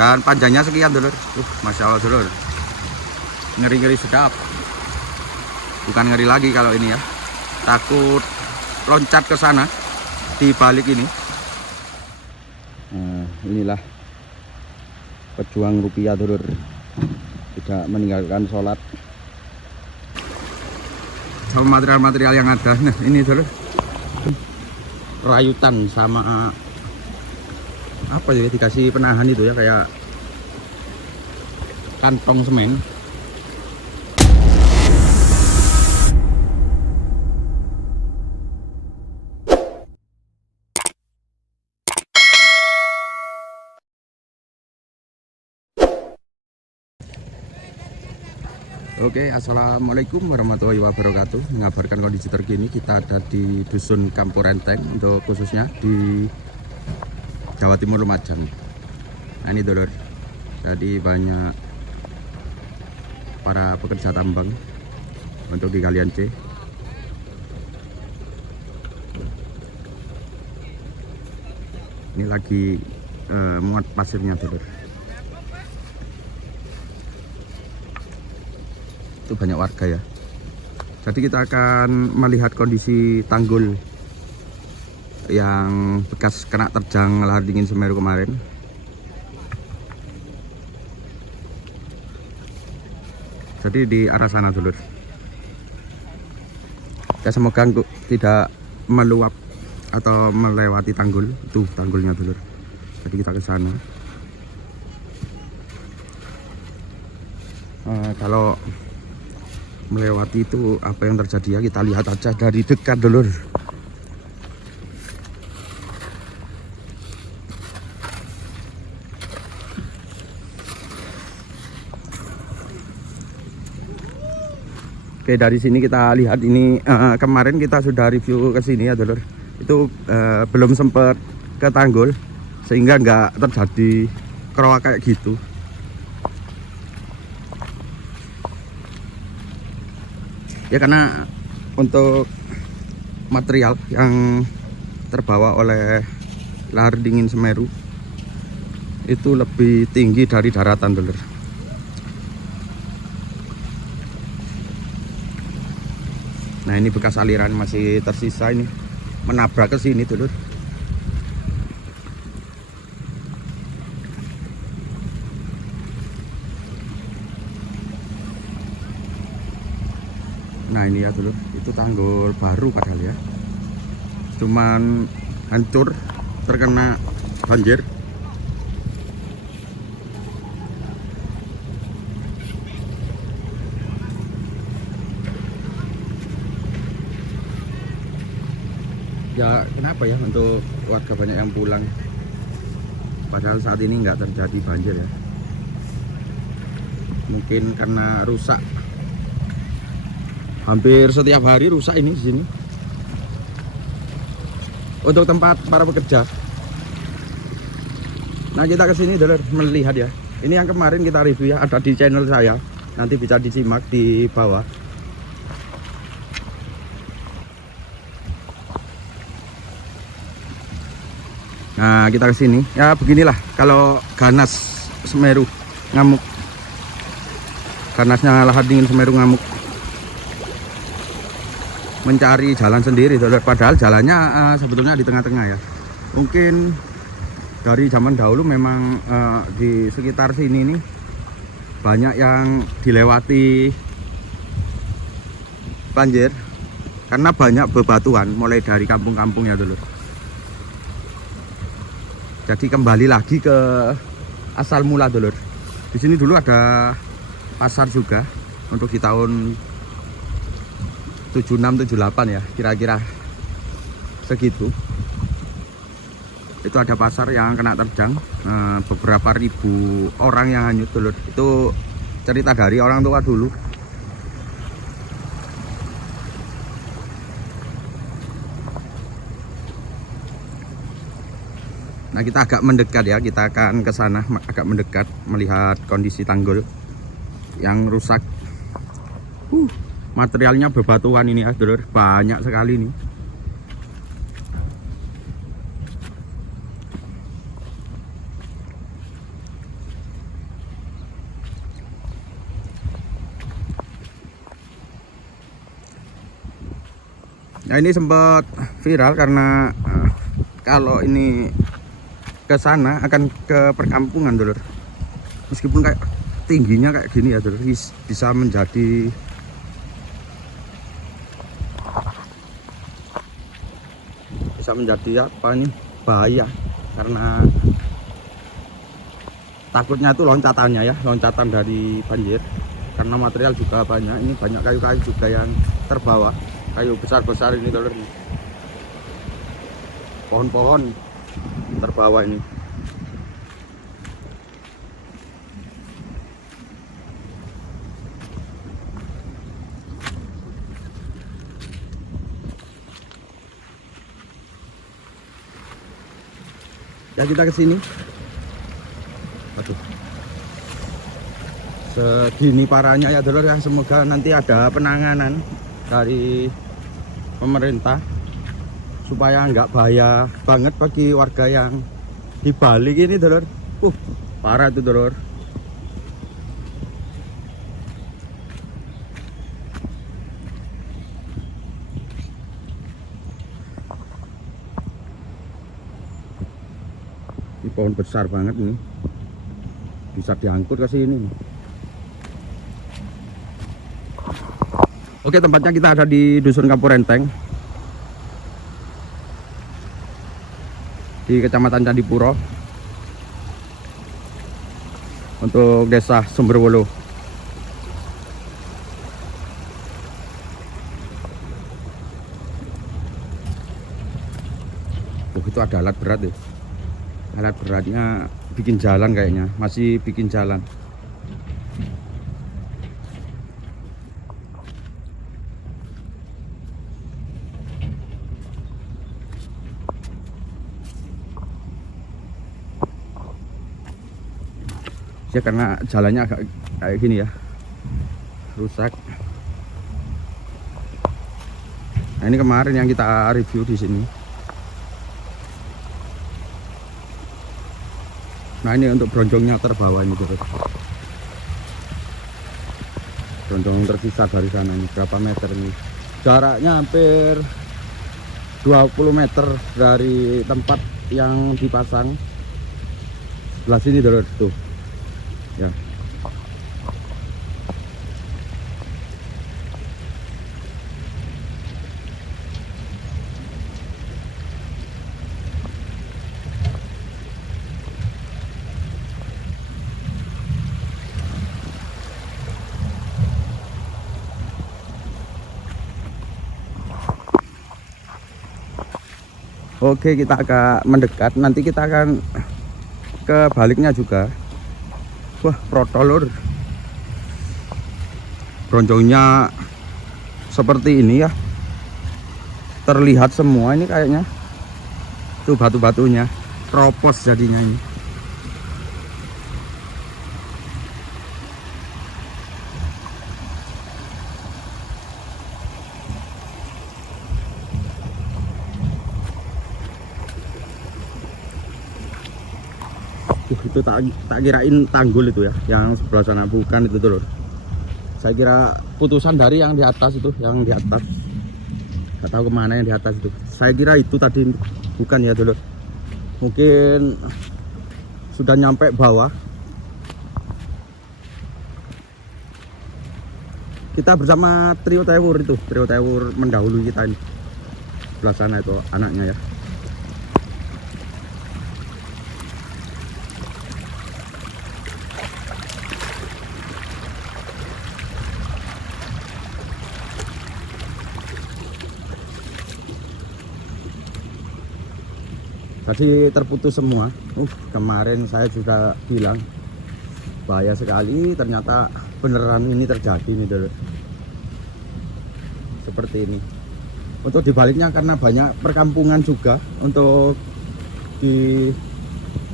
Dan panjangnya sekian dulur. Masya Allah dulur. Ngeri-ngeri sedap. Bukan ngeri lagi kalau ini ya. Takut loncat ke sana di balik ini. Nah, inilah pejuang rupiah dulur. Tidak meninggalkan sholat. Sama material-material yang ada. Nah, ini dulur. Rayutan sama apa ya, dikasih penahan itu ya, kayak kantong semen. Oke, assalamualaikum warahmatullahi wabarakatuh. Mengabarkan kondisi terkini, kita ada di dusun Kampur Renteng, untuk khususnya di Jawa Timur, Lumajang. Nah ini dulur, jadi banyak para pekerja tambang untuk di Kalian C. Ini lagi muat pasirnya dulur. Itu banyak warga ya. Jadi kita akan melihat kondisi tanggul yang bekas kena terjang lahar dingin Semeru kemarin. Jadi di arah sana dulur. Ya semoga tidak meluap atau melewati tanggul. Itu tanggulnya dulur. Jadi kita ke sana. Kalau melewati itu apa yang terjadi ya, kita lihat aja dari dekat dulur. Oke, dari sini kita lihat ini, kemarin kita sudah review ke sini ya dulur. Itu belum sempat ke tanggul sehingga nggak terjadi keroak kayak gitu. Ya karena untuk material yang terbawa oleh lahar dingin Semeru itu lebih tinggi dari daratan dulur. Nah ini bekas aliran masih tersisa, ini menabrak ke sini dulur. Nah ini ya dulur, itu tanggul baru padahal ya, cuman hancur terkena banjir. Ya kenapa ya untuk warga banyak yang pulang, padahal saat ini nggak terjadi banjir ya. Mungkin karena rusak. Hampir setiap hari rusak ini di sini. Untuk tempat para pekerja. Nah kita ke sini dulur melihat ya. Ini yang kemarin kita review ya, ada di channel saya. Nanti bisa disimak di bawah. Nah kita ke sini. Ya beginilah kalau ganas Semeru ngamuk. Ganasnya lahar dingin Semeru ngamuk. Mencari jalan sendiri dulur, padahal jalannya sebetulnya di tengah-tengah ya. Mungkin dari zaman dahulu memang di sekitar sini nih banyak yang dilewati banjir karena banyak bebatuan mulai dari kampung-kampung ya dulur. Jadi kembali lagi ke asal mula dulur. Di sini dulu ada pasar juga untuk di tahun 76-78 ya, kira-kira segitu. Itu ada pasar yang kena terjang, beberapa ribu orang yang hanyut dulur. Itu cerita dari orang tua dulu. Nah kita agak mendekat ya, kita akan ke sana agak mendekat melihat kondisi tanggul yang rusak. Materialnya bebatuan ini ya dulur, banyak sekali nih. Nah, ini sempat viral karena kalau ini ke sana akan ke perkampungan dulur. Meskipun kayak tingginya kayak gini ya dulur, bisa menjadi apa ini, bahaya karena takutnya tuh loncatannya ya, loncatan dari banjir. Karena material juga banyak, ini banyak kayu-kayu juga yang terbawa, kayu besar-besar ini dulur. Pohon-pohon terbawa ini. Ya kita ke sini. Aduh. Segini parahnya ya dulur ya, semoga nanti ada penanganan dari pemerintah supaya nggak bahaya banget bagi warga yang di balik ini dulur. Parah itu dulur. Ini pohon besar banget nih, bisa diangkut ke sini. Oke, tempatnya kita ada di Dusun Kampurenteng di Kecamatan Candipuro untuk Desa Sumberwulu. Itu ada alat berat ya. Alat beratnya bikin jalan kayaknya, masih bikin jalan. Ya karena jalannya agak kayak gini ya, rusak. Nah, ini kemarin yang kita review di sini. Nah, ini untuk bronjongnya terbawa ini terus. Bronjong tersisa dari sana ini berapa meter ini? Jaraknya hampir 20 meter dari tempat yang dipasang. Sebelah sini dulu tuh. Ya. Oke, kita agak mendekat. Nanti kita akan ke baliknya juga. Wah, protolur. Bronjongnya seperti ini ya. Terlihat semua ini kayaknya. Tuh batu-batunya. Kropos jadinya ini. Itu tak kirain tanggul itu ya, yang sebelah sana, bukan itu dulu. Saya kira putusan dari yang di atas itu, yang di atas. Gak tahu kemana yang di atas itu. Saya kira itu tadi, bukan ya dulu. Mungkin sudah nyampe bawah. Kita bersama trio Tewur itu, trio Tewur mendahului kita ini. Sebelah sana itu anaknya ya. Tadi terputus semua. Kemarin saya sudah bilang bahaya sekali, ternyata beneran ini terjadi nih dulu. Seperti ini. Untuk dibaliknya karena banyak perkampungan juga untuk di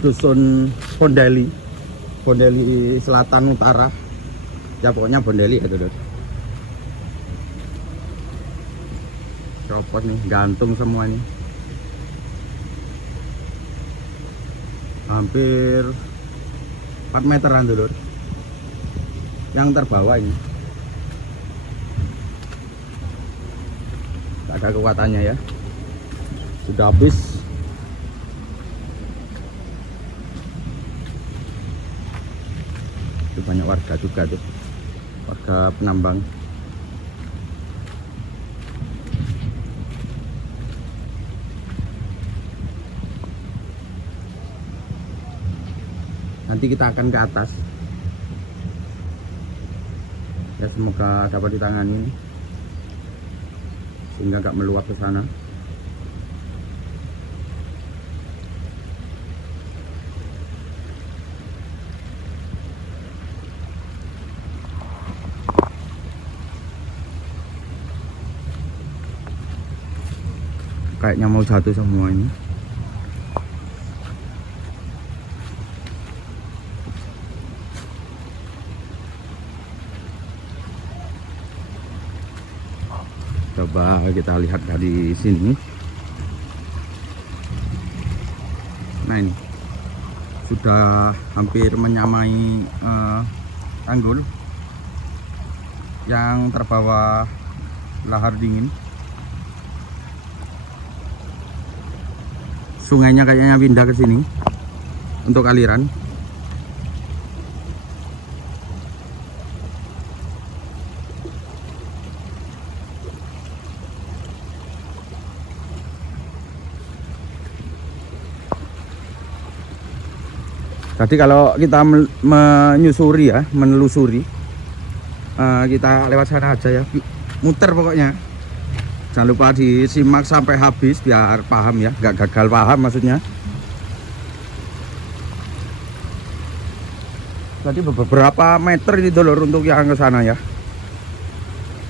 dusun Bondeli, Bondeli Selatan Utara. Ya pokoknya Bondeli ya dulu. Copot nih, gantung semua nih. Hampir 4 meteran dulu yang terbawa ini. ada kekuatannya ya. Sudah habis. Itu banyak warga juga tuh, warga penambang. Nanti kita akan ke atas ya, semoga dapat ditangani sehingga nggak meluap ke sana. Kayaknya mau jatuh semua ini. Coba kita lihat dari sini. Nah ini sudah hampir menyamai tanggul yang terbawa lahar dingin. Sungainya kayaknya pindah ke sini untuk aliran. Tadi kalau kita menyusuri ya, menelusuri, kita lewat sana aja ya, muter pokoknya. Jangan lupa disimak sampai habis biar paham ya, nggak gagal paham maksudnya. Tadi beberapa meter ini dulur untuk yang ke sana ya.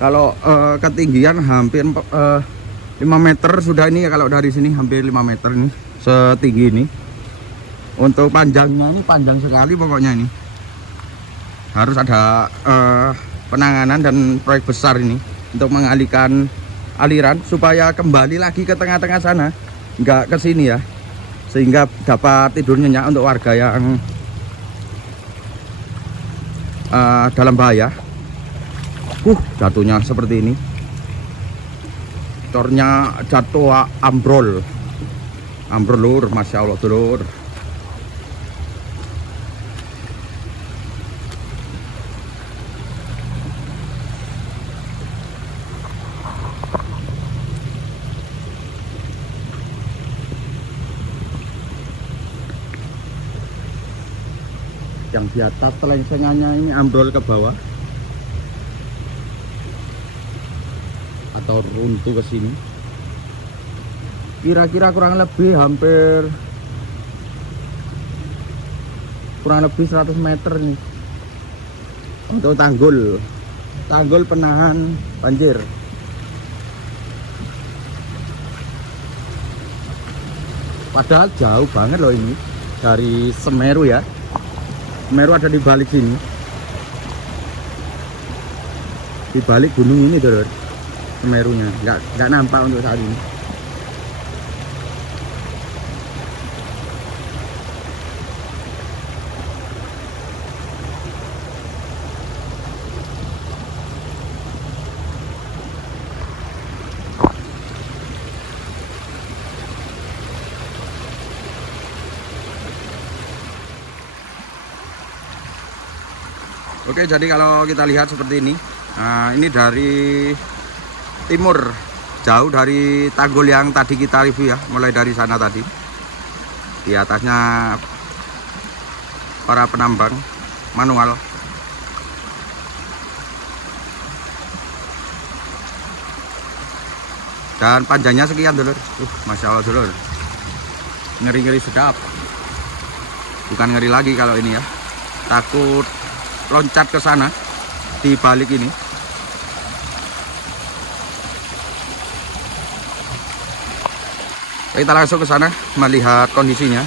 Kalau ketinggian hampir 5 meter sudah ini ya, kalau dari sini hampir 5 meter ini setinggi ini. Untuk panjangnya ini panjang sekali pokoknya ini. Harus ada penanganan dan proyek besar ini untuk mengalihkan aliran supaya kembali lagi ke tengah-tengah sana, nggak ke sini ya, sehingga dapat tidur nyenyak untuk warga yang dalam bahaya. Jatuhnya seperti ini. Cornya jatuh ambrol lur, masya Allah dulur. Yang di atas telengsengannya ini ambrol ke bawah atau runtuh ke sini. Kira-kira kurang lebih 100 meter nih untuk tanggul penahan banjir. Padahal jauh banget loh ini dari Semeru ya. Semeru ada di balik sini, di balik gunung ini dulur. Semerunya nggak nampak untuk saat ini. Oke, jadi kalau kita lihat seperti ini, nah, ini dari timur, jauh dari tanggul yang tadi kita review ya, mulai dari sana tadi. Di atasnya para penambang manual. Dan panjangnya sekian dulur. Masya Allah dulur. Ngeri-ngeri sedap. Bukan ngeri lagi kalau ini ya. Takut loncat ke sana di balik ini. Kita langsung ke sana melihat kondisinya.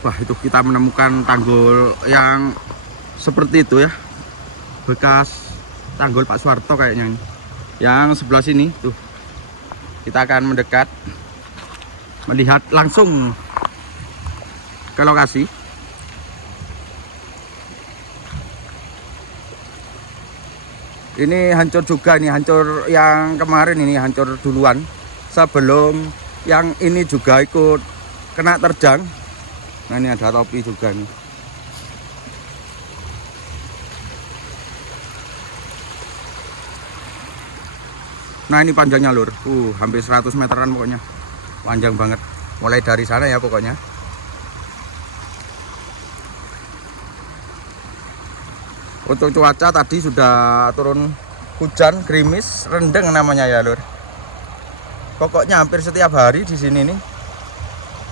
Wah, itu kita menemukan tanggul yang seperti itu ya, bekas tanggul Pak Soeharto kayaknya. Yang sebelah sini tuh, kita akan mendekat melihat langsung ke lokasi. Ini hancur juga, ini hancur yang kemarin, ini hancur duluan sebelum yang ini juga ikut kena terjang. Nah ini ada topi juga nih. Nah ini panjangnya lur, hampir 100 meteran pokoknya, panjang banget. Mulai dari sana ya pokoknya. Untuk cuaca tadi sudah turun hujan, gerimis, rendeng namanya ya lur. Pokoknya hampir setiap hari di sini nih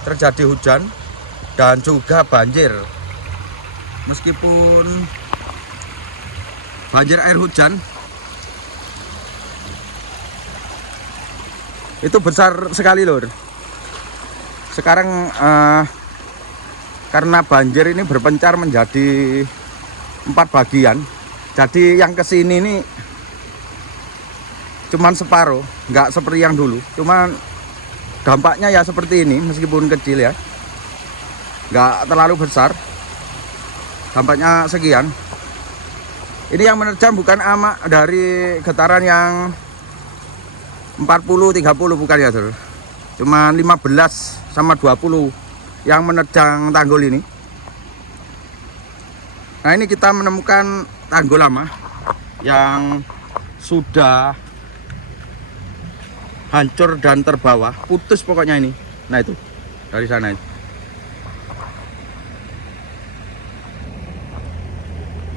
terjadi hujan dan juga banjir. Meskipun banjir air hujan itu besar sekali lur. Sekarang karena banjir ini berpencar menjadi 4 bagian. Jadi yang kesini ini cuman separuh, nggak seperti yang dulu. Cuman dampaknya ya seperti ini, meskipun kecil ya, nggak terlalu besar. Dampaknya sekian. Ini yang menerjang bukan amak dari getaran yang 40-30 bukan ya lur. Cuma 15 sama 20 yang menerjang tanggul ini. Nah ini kita menemukan tanggul lama yang sudah hancur dan terbawa, putus pokoknya ini. Nah itu dari sana itu.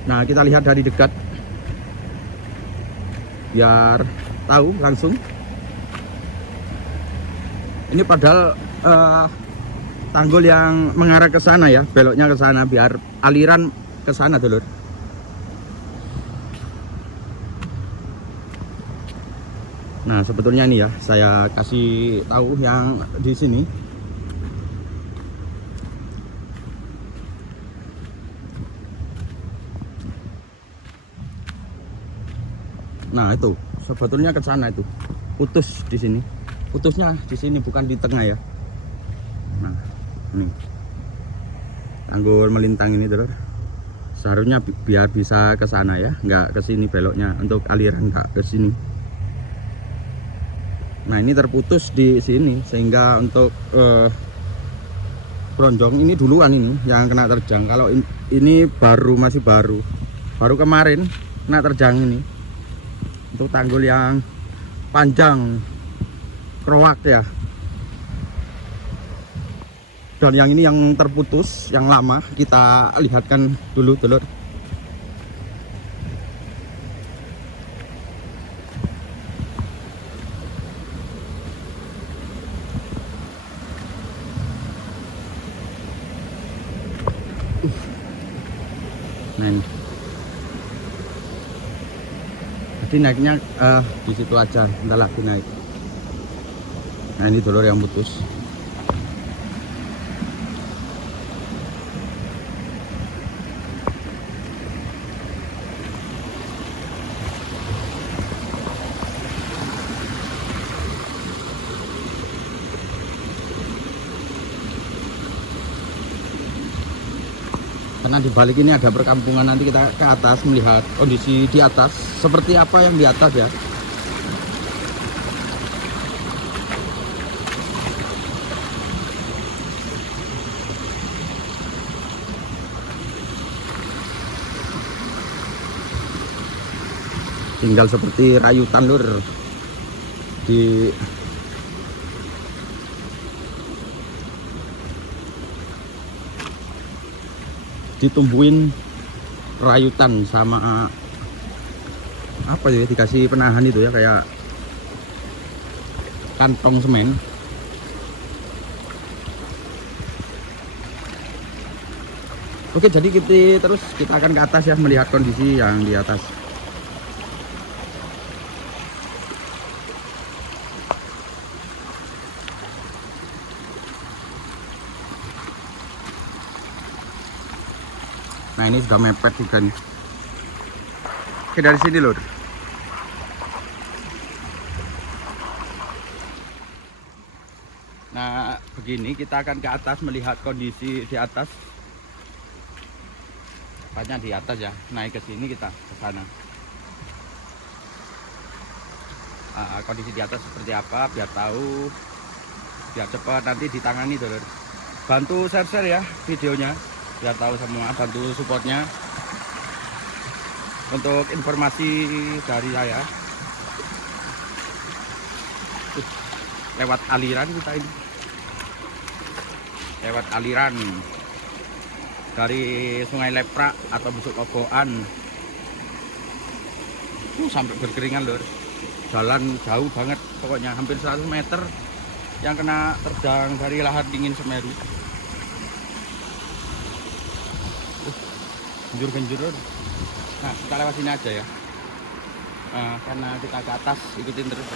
Nah kita lihat dari dekat biar tahu langsung. Ini padahal tanggul yang mengarah ke sana ya, beloknya ke sana biar aliran ke sana dulur. Nah sebetulnya ini ya saya kasih tahu yang di sini. Nah itu sebetulnya ke sana itu putus di sini. Putusnya di sini bukan di tengah ya. Nah ini tanggul melintang ini dulur. Seharusnya biar bisa ke sana ya, nggak ke sini beloknya untuk aliran nggak ke sini. Nah ini terputus di sini sehingga untuk bronjong ini duluan ini yang kena terjang. Kalau ini masih baru kemarin kena terjang ini. Untuk tanggul yang panjang kroak ya. Dan yang ini yang terputus, yang lama kita lihatkan dulu dulur. Nah ini. Jadi naiknya di situ aja, entar lagi naik. Nah ini dulur yang putus. Karena di balik ini ada perkampungan, nanti kita ke atas melihat kondisi di atas seperti apa yang di atas ya. Tinggal seperti rayutan lur di ditumbuhin rayutan sama apa ya, dikasih penahan itu ya, kayak kantong semen. Oke, jadi kita akan ke atas ya, melihat kondisi yang di atas. Nah ini sudah mepet juga nih. Oke, dari sini lur. Nah begini kita akan ke atas melihat kondisi di atas. Tepatnya di atas ya, naik ke sini kita ke sana. kondisi di atas seperti apa, biar tahu, biar cepat nanti ditangani dulur. Bantu share ya videonya biar tahu semua, bantu supportnya. Untuk informasi dari saya, lewat aliran kita ini, lewat aliran dari Sungai Leprak atau Besuk Koboan, sampai berkeringan lur. Jalan jauh banget, pokoknya hampir 100 meter yang kena terjang dari lahar dingin Semeru. Genjur-genjur. Nah, kita lewat sini aja ya. Karena kita ke atas, ikutin terus.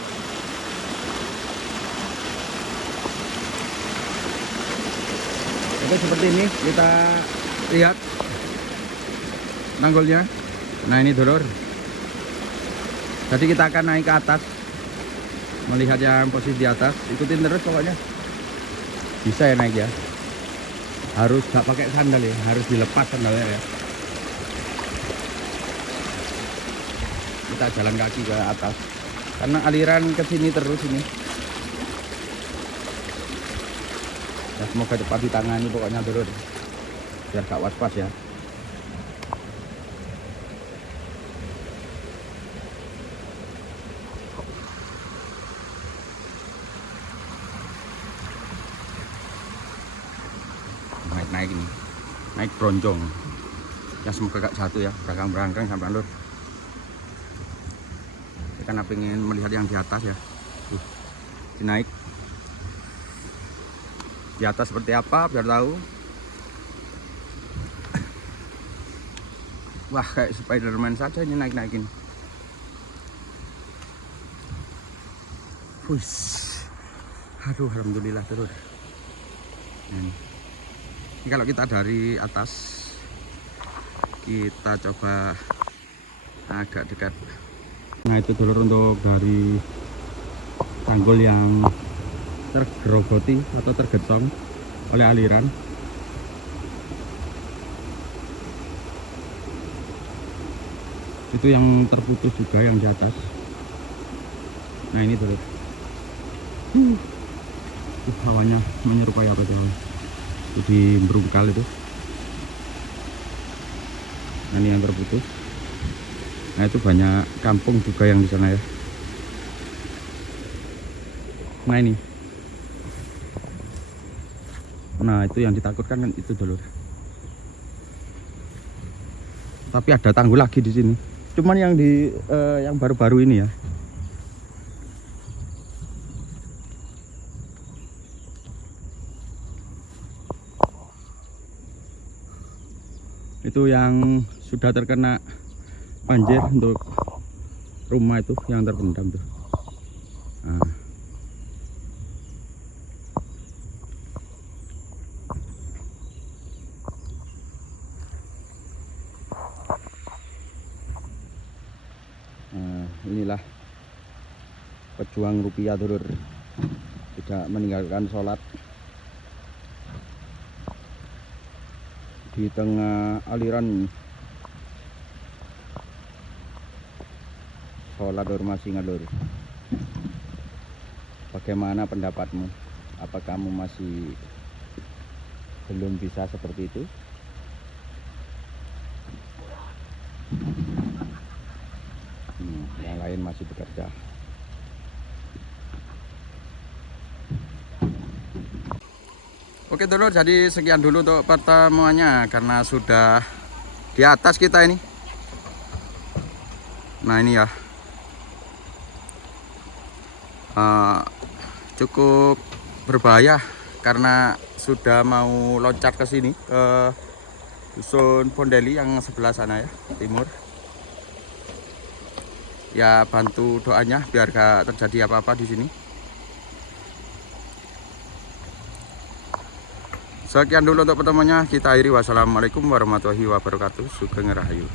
Oke, seperti ini kita lihat tanggulnya. Nah, ini dulur. Jadi kita akan naik ke atas, melihat yang posisi di atas. Ikutin terus pokoknya. Bisa ya naik ya. Harus gak pakai sandal ya, harus dilepas sandalnya ya. Kita jalan kaki ke atas karena aliran ke sini terus ini ya. Semoga cepat ditangani pokoknya dulur, biar gak was-was ya. Naik ini, naik bronjong ya, semoga gak jatuh ya, berangkang sampai lur. Karena pengen melihat yang di atas ya. Dinaik di atas seperti apa biar tahu. Wah, kayak Spiderman saja ini naik-naikin. Aduh, alhamdulillah terus. Ini kalau kita dari atas, kita coba agak dekat. Nah, itu dulur untuk dari tanggul yang tergerogoti atau tergentong oleh aliran. Itu yang terputus juga yang di atas. Nah, ini dulur. Hawanya menyerupai apa coba? Itu di Brungkal itu. Nah, ini yang terputus. Nah, itu banyak kampung juga yang di sana ya. Nah, ini. Nah, itu yang ditakutkan kan itu dulur. Tapi ada tanggul lagi di sini. Cuman yang di yang baru-baru ini ya. Itu yang sudah terkena banjir untuk rumah itu yang terpendam tuh. Inilah pejuang rupiah dulur, tidak meninggalkan sholat di tengah aliran. Sholat masih ngalur. Bagaimana pendapatmu? Apa kamu masih belum bisa seperti itu? Yang lain masih bekerja. Oke dulur, jadi sekian dulu untuk pertemuannya karena sudah di atas kita ini. Nah, ini ya. Cukup berbahaya karena sudah mau loncat ke sini, ke dusun Pondeli yang sebelah sana ya, timur. Ya, bantu doanya biar gak terjadi apa-apa di sini. Sekian dulu untuk pertemuannya, kita akhiri. Wassalamualaikum warahmatullahi wabarakatuh. Sugeng Rahayu.